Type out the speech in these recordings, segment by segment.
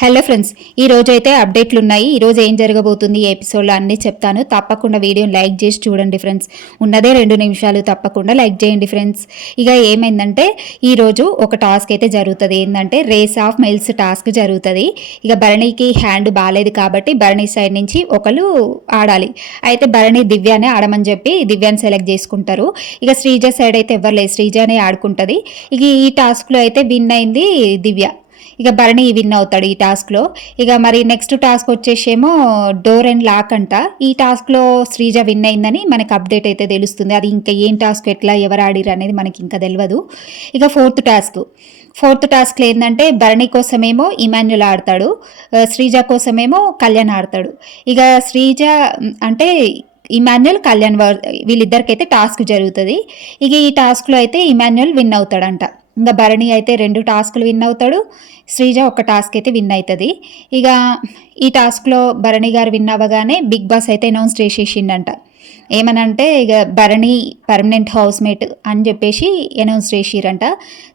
Hello friends, ఈ రోజు అయితే అప్డేట్లు ఉన్నాయి. ఈరోజు ఏం జరగబోతుంది ఈ ఎపిసోడ్లో అన్నీ చెప్తాను. తప్పకుండా వీడియోని లైక్ చేసి చూడండి ఫ్రెండ్స్. ఉన్నదే 2 నిమిషాలు, తప్పకుండా లైక్ చేయండి ఫ్రెండ్స్. ఇక ఏమైందంటే ఈరోజు ఒక టాస్క్ అయితే జరుగుతుంది. ఏంటంటే రేస్ ఆఫ్ మెయిల్స్ టాస్క్ జరుగుతుంది. ఇక భరణికి హ్యాండ్ బాగాలేదు కాబట్టి భరణి సైడ్ నుంచి ఒకరు ఆడాలి. అయితే భరణి దివ్యానే ఆడమని చెప్పి దివ్యాన్ని సెలెక్ట్ చేసుకుంటారు. ఇక శ్రీజ సైడ్ అయితే ఎవరు లేదు, శ్రీజనే ఆడుకుంటుంది. ఇక ఈ టాస్క్లో అయితే విన్ అయింది దివ్య. ఇక భరణి విన్ అవుతాడు ఈ టాస్క్లో. ఇక మరి నెక్స్ట్ టాస్క్ వచ్చేసేమో డోర్ అండ్ లాక్ అంట. ఈ టాస్క్లో శ్రీజ విన్ అయిందని మనకు అప్డేట్ అయితే తెలుస్తుంది. అది ఇంకా ఏం టాస్క్, ఎట్లా ఎవరు ఆడిరు అనేది మనకి ఇంకా తెలియదు. ఇక ఫోర్త్ టాస్క్లో ఏంటంటే భరణి కోసమేమో ఇమాన్యుల్ ఆడతాడు, శ్రీజ కోసమేమో కళ్యాణ్ ఆడతాడు. ఇక శ్రీజ అంటే ఇమాన్యుల్, కళ్యాణ్ వీళ్ళిద్దరికైతే టాస్క్ జరుగుతుంది. ఇక ఈ టాస్క్లో అయితే ఇమాన్యుల్ విన్ అవుతాడంట. ఇంకా భరణి అయితే 2 టాస్కులు విన్ అవుతాడు, శ్రీజ ఒక టాస్క్ అయితే విన్ అవుతుంది. ఇక ఈ టాస్క్లో భరణి గారు విన్ అవ్వగానే బిగ్ బాస్ అయితే అనౌన్స్ చేసేసిండంట. ఏమనంటే ఇక భరణి పర్మనెంట్ హౌస్ మేట్ అని చెప్పేసి అనౌన్స్ చేసిరంట.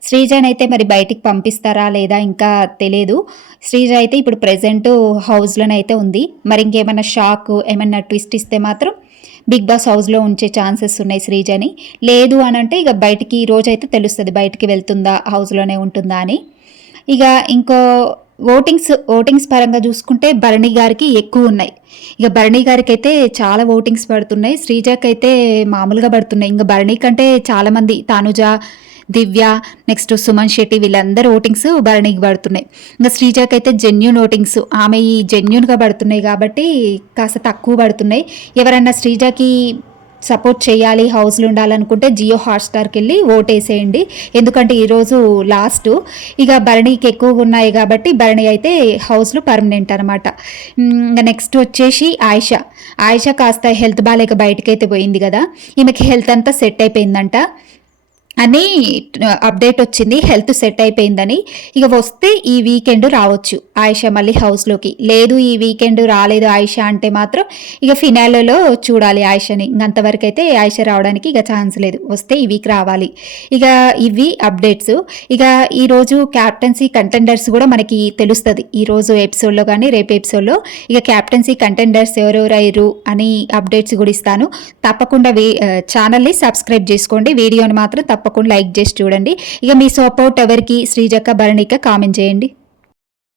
శ్రీజని అయితే మరి బయటికి పంపిస్తారా లేదా ఇంకా తెలియదు. శ్రీజ అయితే ఇప్పుడు ప్రెజెంట్ హౌస్లోనే అయితే ఉంది. మరి ఇంకేమైనా షాక్, ఏమైనా ట్విస్ట్ ఇస్తే మాత్రం బిగ్ బాస్ హౌస్లో ఉంచే ఛాన్సెస్ ఉన్నాయి శ్రీజని. లేదు అని అంటే ఇక బయటికి ఈ రోజు అయితే తెలుస్తుంది, బయటికి వెళ్తుందా హౌస్లోనే ఉంటుందా అని. ఇక ఇంకో ఓటింగ్స్ పరంగా చూసుకుంటే భరణి గారికి ఎక్కువ ఉన్నాయి. ఇక భరణి గారికి అయితే చాలా ఓటింగ్స్ పడుతున్నాయి, శ్రీజకి అయితే మామూలుగా పడుతున్నాయి. ఇంకా భరణి కంటే చాలామంది, తనుజ, దివ్య, నెక్స్ట్ సుమన్ శెట్టి, వీళ్ళందరూ ఓటింగ్స్ భరణికి పడుతున్నాయి. ఇంకా శ్రీజకి అయితే జెన్యూన్ ఓటింగ్స్, ఆమె ఈ జెన్యూన్గా పడుతున్నాయి కాబట్టి కాస్త తక్కువ పడుతున్నాయి. ఎవరన్నా శ్రీజకి సపోర్ట్ చేయాలి, హౌస్లో ఉండాలనుకుంటే జియో హాట్స్టార్కి వెళ్ళి ఓటేసేయండి. ఎందుకంటే ఈరోజు లాస్ట్. ఇక భరణికి ఎక్కువగా ఉన్నాయి కాబట్టి భరణి అయితే హౌస్లో పర్మనెంట్ అనమాట. ఇంకా నెక్స్ట్ వచ్చేసి ఆయిష కాస్త హెల్త్ బాగాలేక బయటకైతే పోయింది కదా, ఈమెకి హెల్త్ అంతా సెట్ అయిపోయిందంట అని అప్డేట్ వచ్చింది, హెల్త్ సెట్ అయిపోయిందని. ఇక వస్తే ఈ వీకెండ్ రావచ్చు ఆయిష మళ్ళీ హౌస్లోకి. లేదు ఈ వీకెండ్ రాలేదు ఆయిష అంటే మాత్రం ఇక ఫినాలలో చూడాలి ఆయిషని. ఇంకంతవరకు అయితే ఆయిష రావడానికి ఇక ఛాన్స్ లేదు, వస్తే ఈ వీక్ రావాలి. ఇక ఇవి అప్డేట్స్. ఇక ఈరోజు క్యాప్టెన్సీ కంటెండర్స్ కూడా మనకి తెలుస్తుంది ఈరోజు ఎపిసోడ్లో కానీ రేపు ఎపిసోడ్లో. ఇక క్యాప్టెన్సీ కంటెండర్స్ ఎవరెవరు అయ్యారు అని అప్డేట్స్ కూడా ఇస్తాను. తప్పకుండా ఛానల్ని సబ్స్క్రైబ్ చేసుకోండి, వీడియోని మాత్రం తప్పకుండా లైక్ చేసి చూడండి. ఇక మీ సపోర్ట్ ఎవరికి, శ్రీజక్క, భరణిక కామెంట్ చేయండి.